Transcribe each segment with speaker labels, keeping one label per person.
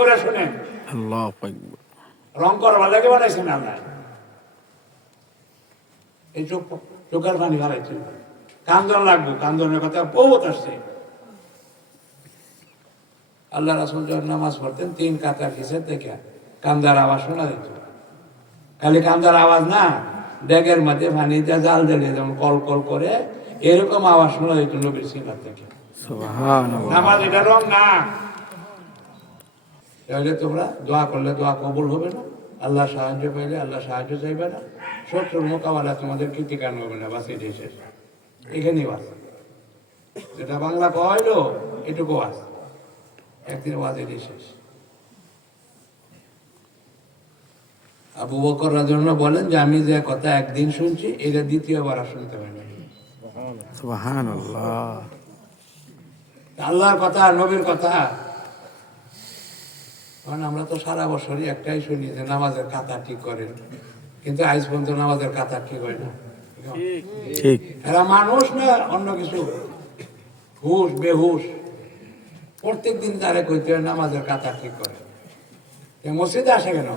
Speaker 1: করে শুনেন।
Speaker 2: আল্লাহ
Speaker 1: রং করবার লাগে বানাইছেন আল্লাহ এই চোখ চোখের পানি হারাইছে কান্দন লাগবো কান্দনের কথা বহুত আসছে। আল্লাহ রাসুল যখন নামাজ পড়তেন তিন কাতার থেকে কান্দার আওয়াজ শোনা যেত। খালি কান্দার আওয়াজ না ড্যাগের মধ্যে পানিতে জাল দিলে যেমন কল কল করে এরকম আওয়াজ শোনা যেত নবীর সিনার থেকে। নামাজ এটা রং না। তাহলে তোমরা দোয়া করলে দোয়া কবুল হবে না। আল্লাহ সাহায্য পাইলে আল্লাহ সাহায্য চাইবে না। শত্রুর মোকাবেলা তোমাদের কৃতিকান হবে না বাস শেষ। এখানেই বাস। যেটা বাংলা কইলো এটুকু বাস। একদিন বাস শেষ। আবু বকর জন্য বলেন যে আমি যে কথা একদিন শুনছি এটা দ্বিতীয়বার আর শুনতে পারি আল্লাহর কথা নবীর কথা কারণ আমরা তো সারা বছরই একটাই শুনি যে নামাজের খাতা ঠিক করেন। কিন্তু আজ পর্যন্ত নামাজের খাতা ঠিক হয় না। এরা মানুষ না অন্য কিছু। হুশ বেহুশ। প্রত্যেক দিন তারে কইতে হয় নামাজের কাতা ঠিক করে মসজিদে আসে কেন?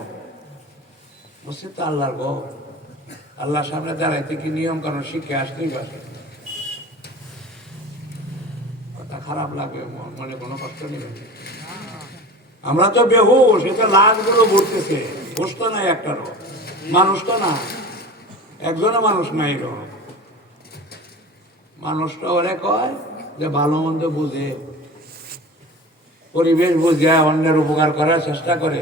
Speaker 1: মসজিদ তো আল্লাহর গো আল্লাহর সামনে দাঁড়াইতে কি নিয়ম কারণ শিখে আসতেই পারে? কথা খারাপ লাগে ম- মনে কোনো কষ্ট নেই। আমরা তো বেহুশ এটা লাশগুলো ঘুরতেছে হুশ তো নাই একটারও মানুষ তো না। একজনও মানুষ নাই রো মানুষটা ওরে কয় যে ভালো মন্দ বুঝে। পরিবেশ বুঝে, অন্যের উপকার করার চেষ্টা করে।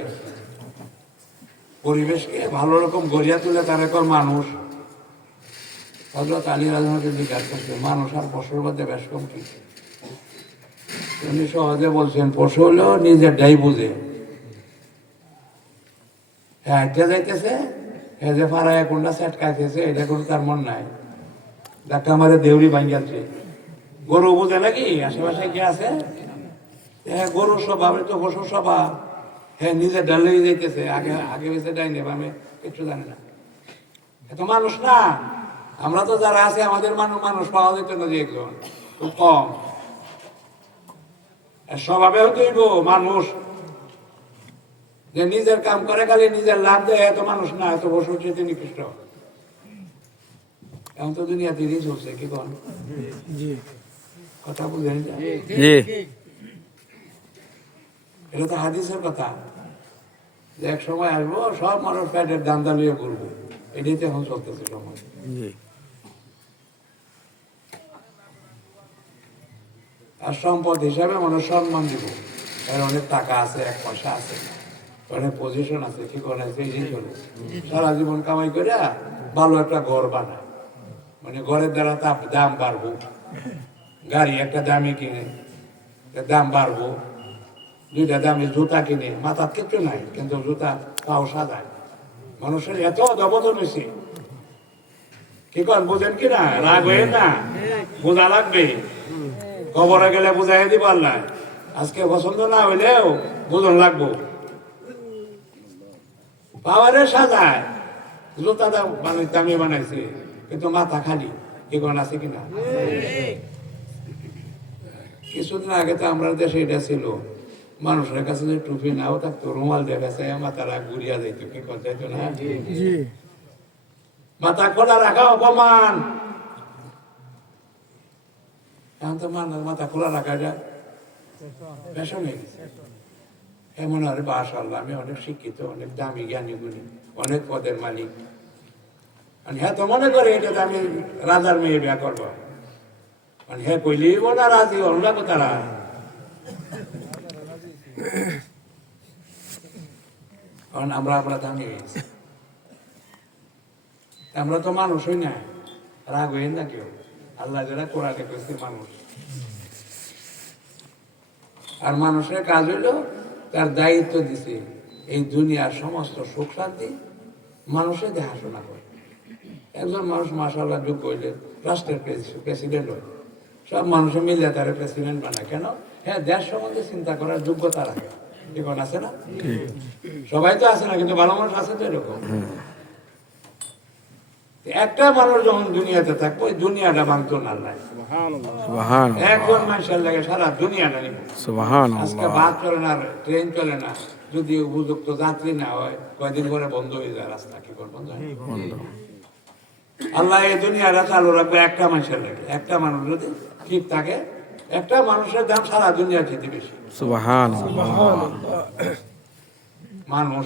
Speaker 1: পরিবেশকে ভালো রকম গড়িয়া তুলে তারা কর মানুষ। হজরত আলী রাজনাকে জিজ্ঞাসা করছে, মানুষ আর পশুর মধ্যে বেশ কম কি? উনি সহজে বলছেন, পশু হলেও নিজেরটাই বুঝে। হ্যাঁ যাইতেছে হ্যাঁ যে ফারায় কোনটা সেট খাইতেছে, এটা কোনো তার মন নাই। ডাক্তার আমাদের দেউরি ভাঙ্গাচ্ছে গরু বুঝে নাকি? আশেপাশে কে আছে? হ্যাঁ গরুর স্বভাব এ তো পশুর স্বভাব হ্যাঁ নিজে ডালেই যাইতেছে। আগে আগে বেঁচে ডাইনে আমি কিচ্ছু জানি না। এত মানুষ না। আমরা তো যারা আছে, আমাদের মানুষ মানুষ পাওয়া যেত না যে একজন। খুব কম। স্বভাবেও তৈব মানুষ। যে নিজের কাম করে খালি নিজের লাভ দেয় এত মানুষ না এত বসে হচ্ছে নিকৃষ্ট এখন তো দুনিয়া তিরিশ চলছে কি কন কথা বুঝলেন
Speaker 2: জি
Speaker 1: এটা তো হাদিসের কথা। যে এক সময় আসব সব মানুষ প্যাটের দান্দা লিয়ে করব এটাই তো এখন চলতেছে সময়। আর সম্পদ হিসাবে মানুষ সম্মান দিব। এর অনেক টাকা আছে, এক পয়সা আছে। অনেক পজিশন আছে, কি করে আছে, এই চলে সারা জীবন কামাই করে ভালো একটা ঘর বানায়। মানে ঘরের দ্বারা তাপ দাম বাড়বো। গাড়ি একটা দামি কিনে দাম বাড়বো। দুইটা দামে জুতা কিনে মাথার কিচ্ছু নাই, কিন্তু জুতা পাও সাদায় মানুষের এত দবদন হয়েছে। কি কর বুঝেন কি না? রাগ হয়ে না? বোঝা লাগবে। কবরে গেলে বুঝাই দিব আল্লাহ আজকে পছন্দ না হইলেও বুঝন লাগবো। পাওয়ারে সাজায়। জুতা দাম মানে দামি বানাইছে কিন্তু মাথা খালি। কোন আছে কিনা? কিছুদিন আগে তো আমরা দেশে এটা ছিল। মানুষের কাছে যে টুপি নাও থাকতো রুমাল দেখাছে মাথারা ঘুরিয়া যাইতো কি করতে যাইতো না? মাথা খোলা রাখা অপমান। এখন তো মানুষ মাথা খোলা রাখা যায় ফ্যাশন এমন আরে বাসাল্লাহ আমি অনেক শিক্ষিত অনেক দামি জ্ঞানী গুণী অনেক পদের মালিক আর হ্যাঁ তো মনে করে এটা তো আমি রাজার মেয়ে বিয়া করব মানে হ্যাঁ কইলেই না রাজি না তারা কারণ আমরা আমরা দামি আমরা তো মানুষ হই না রাগ হই না কেউ আল্লাহ যারা কোরআনে মানুষ আর মানুষের কাজ হইল তার দায়িত্ব দিছে। এই দুনিয়ার সমস্ত সুখ শান্তি মানুষের দেখাশোনা করে। একজন মানুষ মাসাল্লাহ যোগ হইলে রাষ্ট্রের প্রেসিডেন্ট হয়। সব মানুষে মিলে তার প্রেসিডেন্ট বানায়। কেন? হ্যাঁ দেশ সম্বন্ধে চিন্তা করার যোগ্যতা রাখে। এখন আছে না? সবাই তো আছে না কিন্তু ভালো মানুষ আছে তো এরকম। একটা মানুষ যখন দুনিয়াতে থাকব ওই দুনিয়াটা ভাঙতো না মানুষের লাগে সারা দুনিয়াটা নিব। আজকে বাস চলে না ট্রেন চলে না যদি উপযুক্ত যাত্রী না হয় কয়দিন পরে বন্ধ হয়ে যায় রাস্তা কি করে বন্ধ হয় আল্লাহ এই দুনিয়াটা চালু রাখবে একটা মানুষের লাগে। একটা মানুষ যদি ঠিক থাকে একটা মানুষের দাম সারা দুনিয়া যেতে বেশি। মানুষ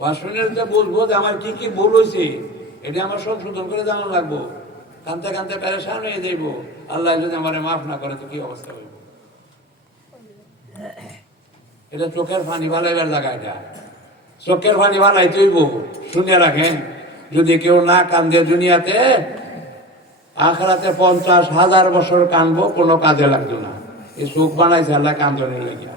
Speaker 1: ওয়াশরুমের যে বুঝব যে আমার কি কি ভুল হয়েছে, এটা আমার সংশোধন করে জানা লাগবো। কানতে কানতে প্যারেশান হয়ে যাইব। আল্লাহ যদি আমার মাফ না করে তো কি অবস্থা হইব? এটা চোখের পানি ভালাইবার জায়গা এটা। চোখের পানি ভালাই তৈব শুনে রাখেন। যদি কেউ না কান্দে দুনিয়াতে, আখরাতে পঞ্চাশ হাজার বছর কানবো, কোনো কাজে লাগতো না। এই চোখ বানাইছে, আল্লাহ কান্দনের লেগে